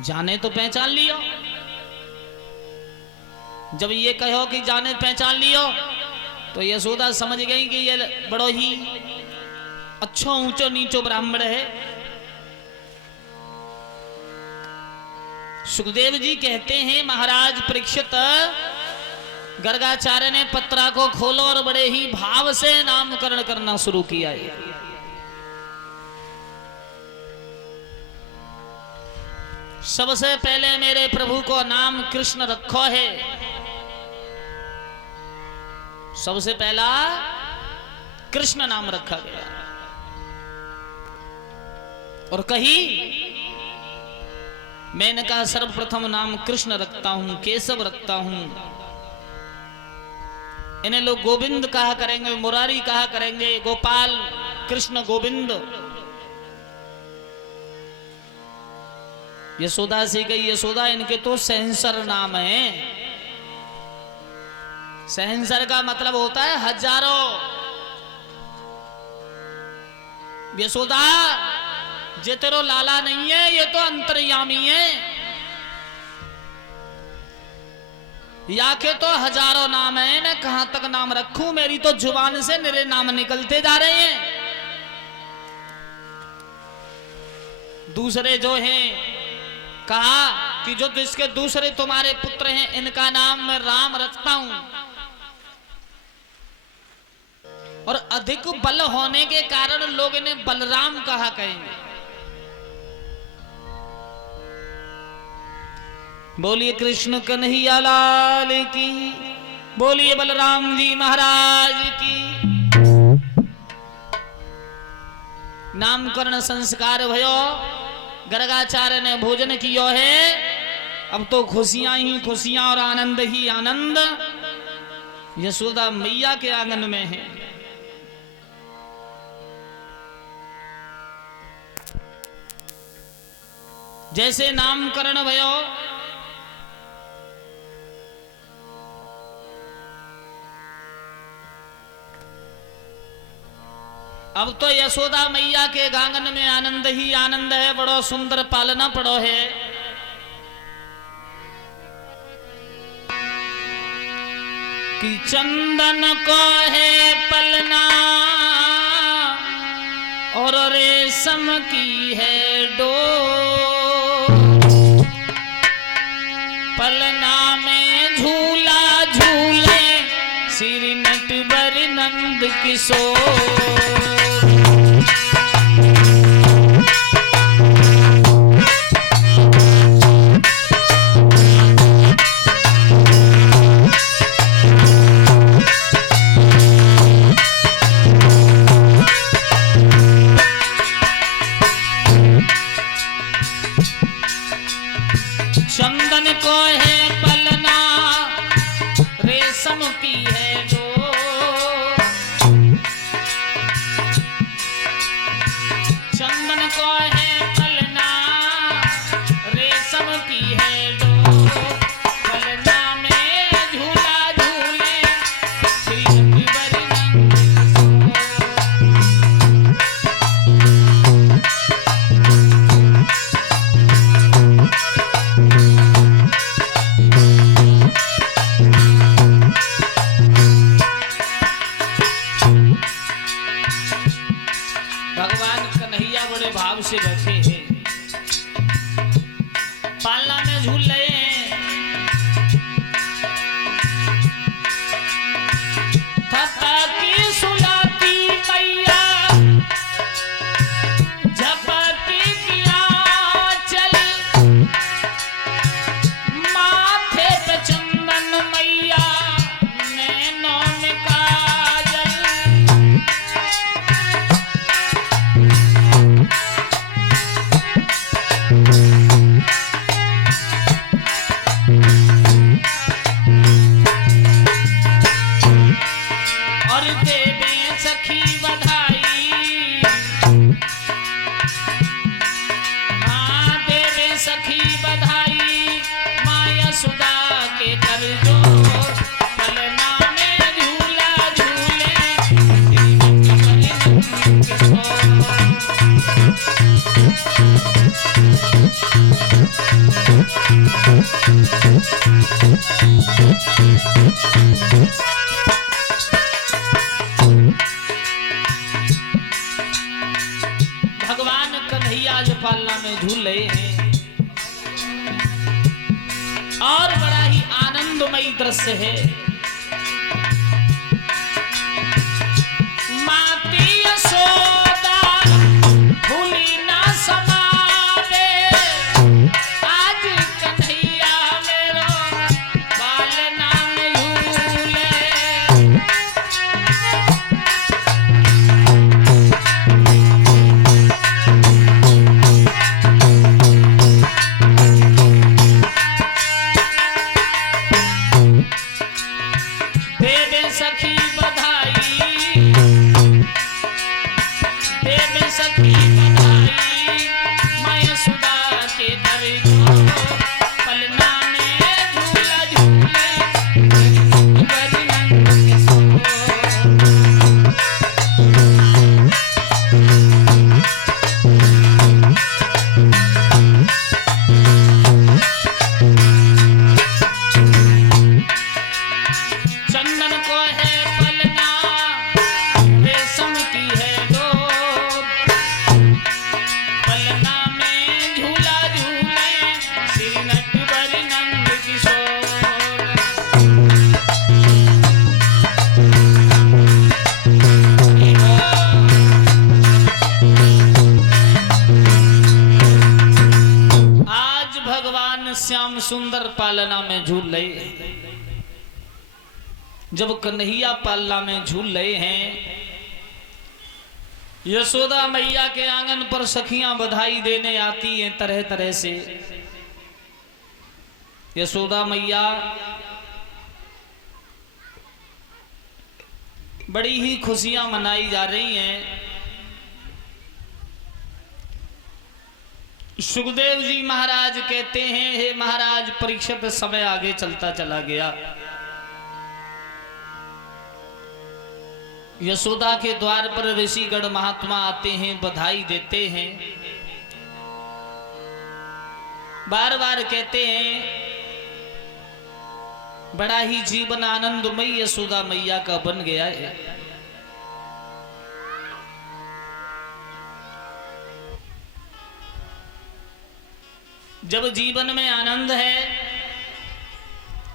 जाने तो पहचान लियो। जब ये कहो कि जाने पहचान लियो तो यशोदा समझ गई कि ये बड़ो ही अच्छो ऊंचो नीचो ब्राह्मण है। सुखदेव जी कहते हैं महाराज परीक्षित, गर्गाचार्य ने पत्रा को खोलो और बड़े ही भाव से नामकरण करना शुरू किया है। सबसे पहले मेरे प्रभु को नाम कृष्ण रखो है। सबसे पहला कृष्ण नाम रखा गया और कही मैंने कहा सर्वप्रथम नाम कृष्ण रखता हूं, केशव रखता हूं। इन्हें लोग गोविंद कहा करेंगे, मुरारी कहा करेंगे, गोपाल कृष्ण गोविंद। यशोदा से गई, यशोदा इनके तो सहंसर नाम है। सहंसर का मतलब होता है हजारों। यशोदा जे तेरो लाला नहीं है, ये तो अंतर्यामी है। या के तो हजारों नाम है, मैं कहां तक नाम रखूं, मेरी तो जुबान से मेरे नाम निकलते जा रहे हैं। दूसरे जो हैं कहा कि जो इसके दूसरे तुम्हारे पुत्र हैं इनका नाम मैं राम रखता हूं। और अधिक बल होने के कारण लोग इन्हें बलराम कहा कहेंगे। बोलिए कृष्ण कन्हैया लाल की, बोलिए बलराम जी महाराज की। नामकरण संस्कार भयो, गर्गाचार्य ने भोजन कियो है। अब तो खुशियां ही खुशियां और आनंद ही आनंद यशोदा मैया के आंगन में है। जैसे नामकरण भयो, अब तो यशोदा मैया के आंगन में आनंद ही आनंद है। बड़ो सुंदर पालना पड़ो है। कि चंदन को है पलना और रेशम की है डोर। पलना में झूला झूले श्री नटवर नंद किशोर। चंदन को है पलना रेशम की है डोर। आज पालना में झूल रहे हैं और बड़ा ही आनंदमयी दृश्य है। माती यशोदा भूली ना समावे, आज कन्हैया मेरो पालना में झूले। देवे सखी बधाई, देवे सखी बधाई, मैं यशोदा के दरबार पलना में झूला झूले बरनंद किशोर। चंदन को है पलना, रेशम की है डोर, पलना में झूला झूले श्री नटवर नंद किशोर। आज भगवान श्याम सुंदर पालना में झूल रहे। जब कन्हैया पालना में झूल रहे हैं, यशोदा मैया के आंगन पर सखियां बधाई देने आती हैं तरह तरह से। यशोदा मैया बड़ी ही खुशियां मनाई जा रही हैं। सुखदेव जी महाराज कहते हैं, हे महाराज परीक्षित, समय आगे चलता चला गया। यशोदा के द्वार पर ऋषिगण महात्मा आते हैं, बधाई देते हैं, बार बार कहते हैं बड़ा ही जीवन आनंदमय यशोदा मैया का बन गया है। जब जीवन में आनंद है,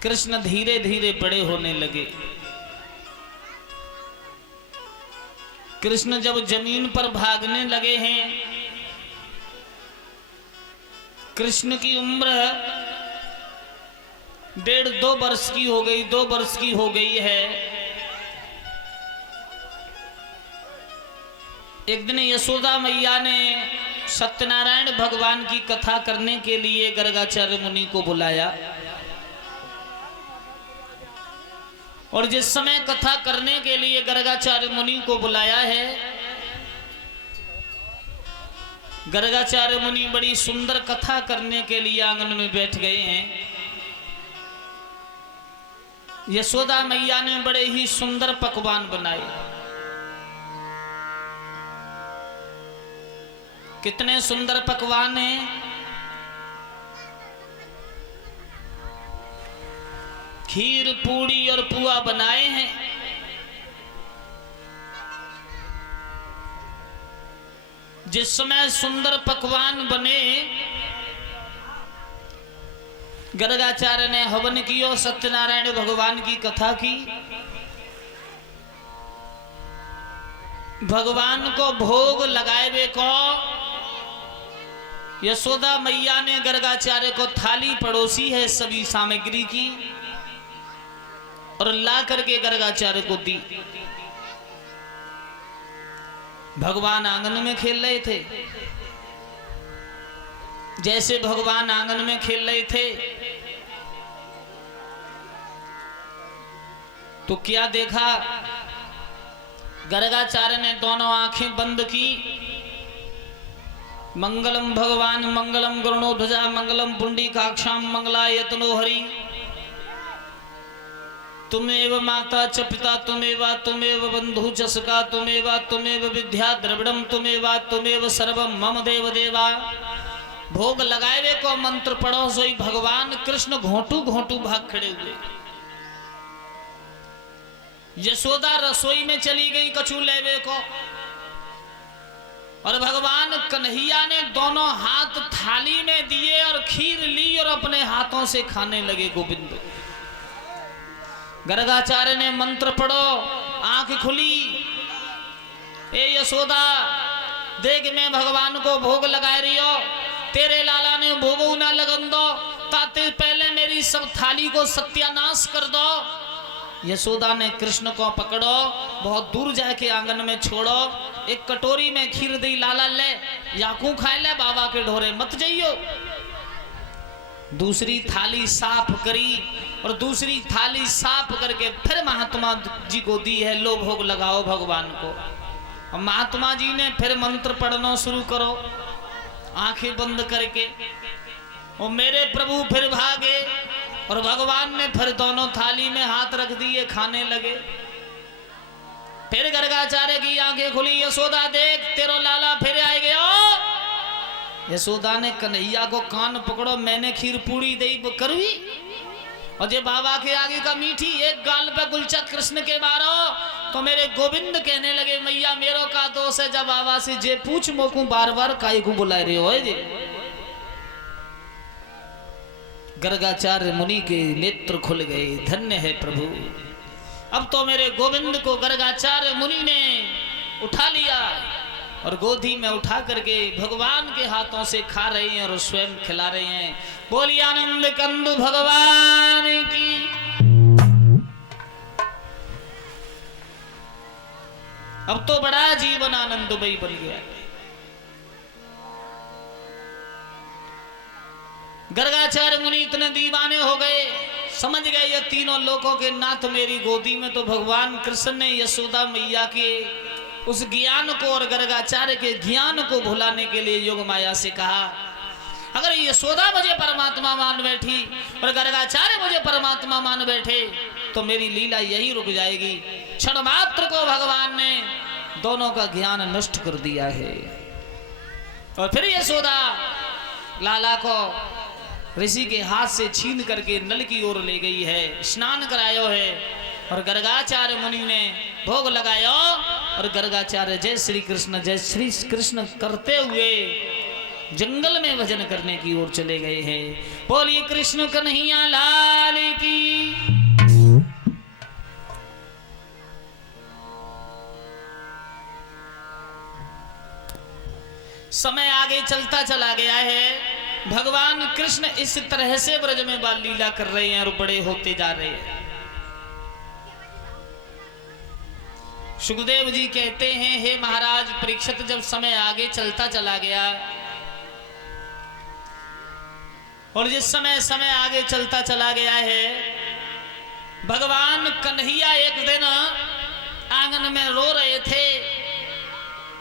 कृष्ण धीरे धीरे बड़े होने लगे। कृष्ण जब जमीन पर भागने लगे हैं, कृष्ण की उम्र 1.5-2 वर्ष की हो गई, 2 वर्ष की हो गई है। एक दिन यशोदा मैया ने सत्यनारायण भगवान की कथा करने के लिए गर्गाचार्य मुनि को बुलाया, और जिस समय कथा करने के लिए गर्गाचार्य मुनि को बुलाया है, गर्गाचार्य मुनि बड़ी सुंदर कथा करने के लिए आंगन में बैठ गए हैं। यशोदा मैया ने बड़े ही सुंदर पकवान बनाए। कितने सुंदर पकवान हैं। खीर, पूड़ी और पुआ बनाए हैं। जिस समय सुंदर पकवान बने, गर्गाचार्य ने हवन की और सत्यनारायण भगवान की कथा की। भगवान को भोग लगाए को यशोदा मैया ने गर्गाचार्य को थाली पड़ोसी है सभी सामग्री की, और ला करके गर्गाचार्य को दी। भगवान आंगन में खेल रहे थे। जैसे भगवान आंगन में खेल रहे थे तो क्या देखा, गर्गाचार्य ने दोनों आंखें बंद की। मंगलम भगवान मंगलम गरुणोध्वजा मंगलम पुंडीकाक्षाम मंगलायतनो हरि। तुमेव माता च पिता तुमेव बंधु च सखा तुमेव विद्या द्रविड़म तुमेव सर्वम मम देव देवा। भोग लगाए को मंत्र पढ़ो सोई भगवान कृष्ण घोंटू घोंटू भाग खड़े हुए। यशोदा रसोई में चली गई कछु लेवे को। और भगवान कन्हैया ने दोनों हाथ थाली में दिए और खीर ली और अपने हाथों से खाने लगे गोविंद। गर्गाचार्य ने मंत्र पढ़ो, आंख खुली, ए यशोदा देख मैं भगवान को भोग लगा रही हो, तेरे लाला ने भोगो ना लगन दो, ताते पहले मेरी सब थाली को सत्यानाश कर दो। यशोदा ने कृष्ण को पकड़ो, बहुत दूर जाके आंगन में छोड़ो, एक कटोरी में खीर दी, लाला ले याकू खाए ले, बाबा के ढोरे मत जाइयो। दूसरी थाली साफ करी और दूसरी थाली साफ करके फिर महात्मा जी को दी है, लो भोग लगाओ भगवान को। और महात्मा जी ने फिर मंत्र पढ़ना शुरू करो, आंखें बंद करके। और मेरे प्रभु फिर भागे और भगवान ने फिर दोनों थाली में हाथ रख दिए, खाने लगे। फिर गर्गाचार्य की आंखें खुली, यशोदा देख तेरो लाला फिर आए गयो। यशोदा ने कन्हैया को कान पकड़ो, मैंने खीर पूरी दई करवी और जे बाबा के आगे का मीठी एक गाल पे गुलचा कृष्ण के मारो। तो मेरे गोविंद कहने लगे मैया मेरो का दोष है, जब बाबा से जे पूछ मोकू बार बार काहे को बुला रहे हो जे। गर्गाचार्य मुनि के नेत्र खुल गए, धन्य है प्रभु। अब तो मेरे गोविंद को गर्गाचार्य मुनि ने उठा लिया और गोदी में उठा करके भगवान के हाथों से खा रहे हैं और स्वयं खिला रहे हैं। बोलिए आनंद कंदु भगवान की। अब तो बड़ा जीवन आनंदमयी बन गया। गर्गाचार्य मुनि इतने दीवाने हो गए, समझ गए ये तीनों लोकों के नाथ मेरी गोदी में। तो भगवान कृष्ण ने यशोदा मैया के उस ज्ञान को और गर्गाचार्य के ज्ञान को भुलाने के लिए योग माया से कहा, अगर यशोदा मुझे परमात्मा मान बैठी और गर्गाचार्य मुझे परमात्मा मान बैठे तो मेरी लीला यही रुक जाएगी। क्षण मात्र को भगवान ने दोनों का ज्ञान नष्ट कर दिया है। और फिर यशोदा लाला को ऋषि के हाथ से छीन करके नल की ओर ले गई है, स्नान करायो है और गर्गाचार्य मुनि ने भोग लगायो। और गर्गाचार्य जय श्री कृष्ण करते हुए जंगल में भजन करने की ओर चले गए हैं। बोलिए कृष्ण कन्हैया लाल की। समय आगे चलता चला गया है, भगवान कृष्ण इस तरह से ब्रज में बाल लीला कर रहे हैं और बड़े होते जा रहे हैं। सुखदेव जी कहते हैं, हे महाराज परीक्षित, जब समय आगे चलता चला गया और जिस समय आगे चलता चला गया है, भगवान कन्हैया एक दिन आंगन में रो रहे थे।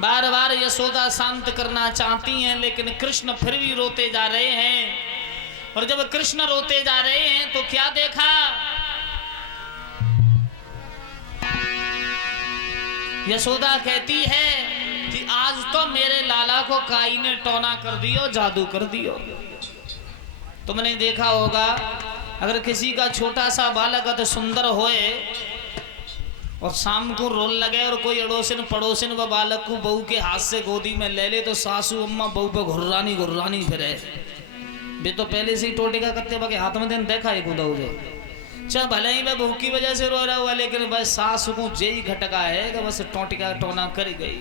बार बार यशोदा शांत करना चाहती हैं, लेकिन कृष्ण फिर भी रोते जा रहे हैं। और जब कृष्ण रोते जा रहे हैं तो क्या देखा, यशोदा कहती है कि आज तो मेरे लाला को काई ने टोना कर दियो, जादू कर दियो। तुमने देखा होगा अगर किसी का छोटा सा बालक अति सुंदर होए और शाम को रोन लगे और कोई अड़ोसिन पड़ोसिन व बालक को बहू के हाथ से गोदी में ले ले तो सासू अम्मा बहू पे घुर्रानी फिरे। वे तो पहले से ही टोटी का कत्ते के हाथ में दिन देखा है कूदा उसे, चाहे भले ही मैं बहू की वजह से रो रहा हुआ, लेकिन बस सासू को जे ही घटका है कि बस टोटी का टोना कर गई।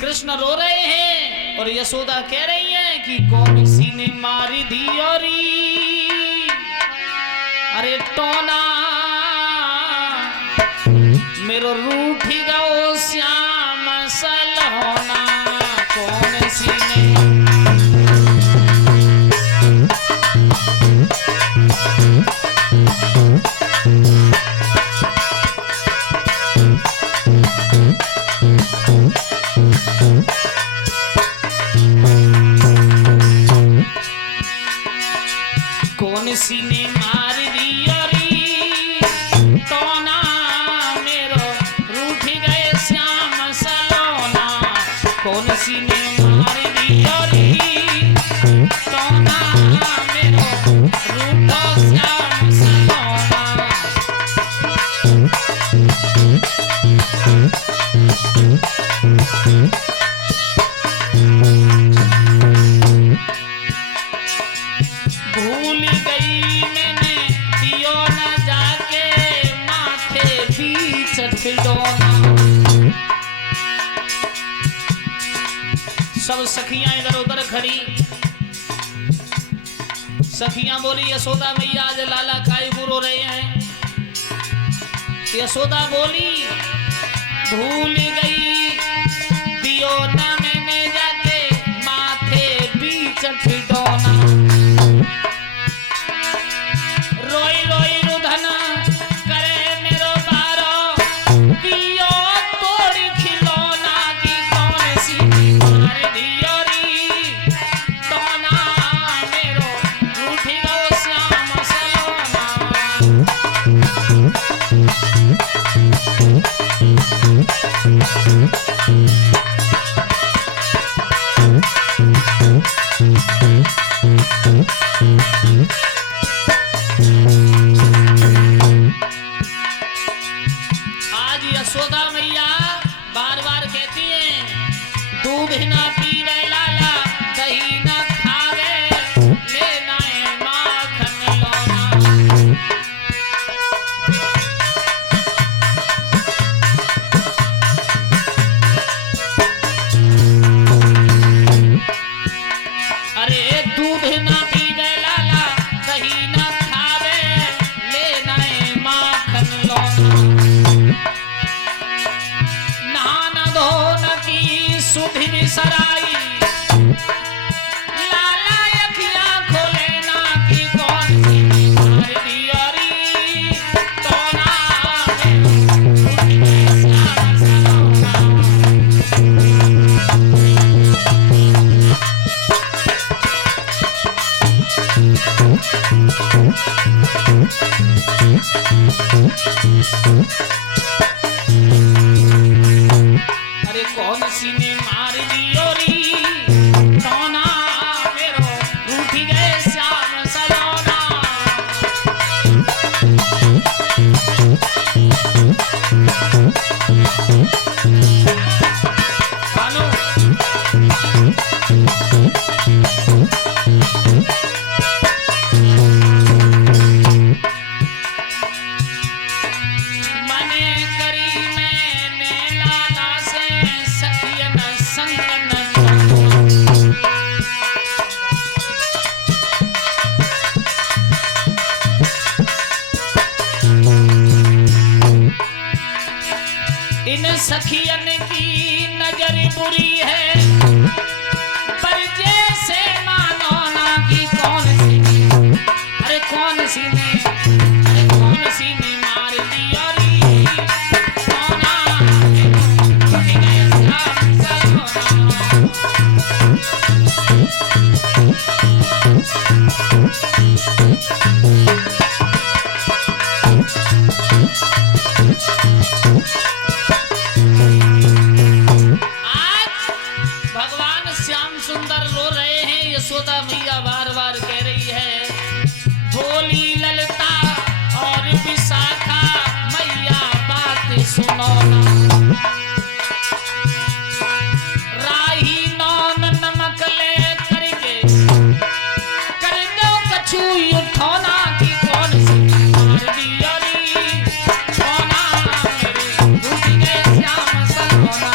कृष्ण रो रहे हैं और यशोदा कह रही है कि कौन सी ने मारी धियोरी, अरे टोना मेरो रूठी गो श्याम सलोना, कौन सी ने कौन सी ने मार दिया री टोना, मेरो रूठ गए श्याम सलोना, कौन सी ने मार दिया री टोना, मेरो रूठो श्याम सलोना। सखियां इधर उधर खड़ी। सखियां बोली यशोदा मैया आज लाला काई बुरो रहे हैं। यशोदा बोली भूल गई दियो ना मैंने जाके माथे बीच ठिठोना। रोई रोई रुधना करे मेरो बारो दियो तोड़ी खिलौना की कौन सी मार दियो री टोना मेरो रूठी गो श्याम सलोना। आज यशोदा मैया बार बार कहती हैं दूध ना पीवे लाला दही ना खावे लेना है माखन लौना। अरे दूध ना पीवे लाला दही ना खावे लेना है माखन लौना। नहाना धोना की सुधि बिसराई लाला अखियां खोले ना की कौन सी मार दियोरी टोना श्याम सलोना। अरे कौन सी ने मार दियो री टोना मेरो रूठी गए श्याम सलोना। भानु मने करी मैंने लाला से सखियन संग न जाऊं। इन सखियन की नजर बुरी है पर जैसे मानो ना कि कौन सी अरे कौन सी ने अरे कौन सी ने मार दिया री टोना रूठी गए श्याम सलोना। आज भगवान श्याम सुंदर रो रहे हैं। यशोदा मैया बार बार कह रही है भोली ललता और विशाखा मैया बात सुनो ना। राही नौन नमक ले करके कर दो कछु उठौना की कौन सी मार दियो री टोना मेरे रूठी गए श्याम सलोना।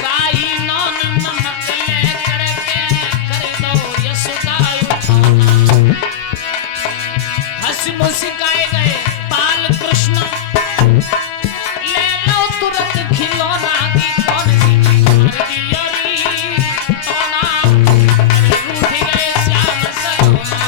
राही नौन नमक ले करके कर दो यशोदा उठौना। हंस मुस्काए गए बाल कृष्ण ले लो तुरंत खिलौना की कौन सी मार दियो री टोना मेरे रूठी गए श्याम सलोना।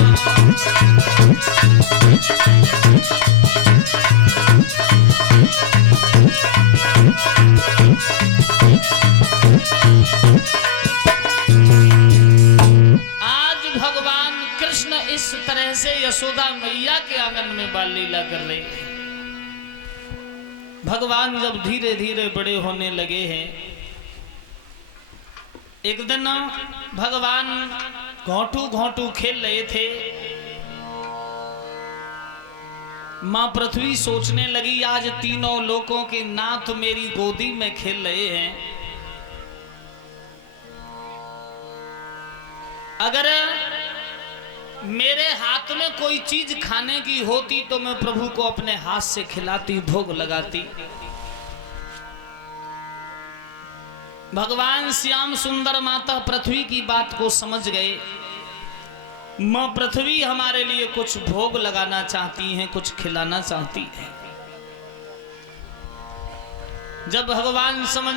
आज भगवान कृष्ण इस तरह से यशोदा मैया के आंगन में बाल लीला कर रहे हैं। भगवान जब धीरे धीरे बड़े होने लगे हैं, एक दिन भगवान घोंटू घोंटू खेल रहे थे। मां पृथ्वी सोचने लगी आज तीनों लोकों के नाथ मेरी गोदी में खेल रहे हैं, अगर मेरे हाथ में कोई चीज खाने की होती तो मैं प्रभु को अपने हाथ से खिलाती, भोग लगाती। भगवान श्याम सुंदर माता पृथ्वी की बात को समझ गए। मां पृथ्वी हमारे लिए कुछ भोग लगाना चाहती हैं, कुछ खिलाना चाहती है। जब भगवान समझ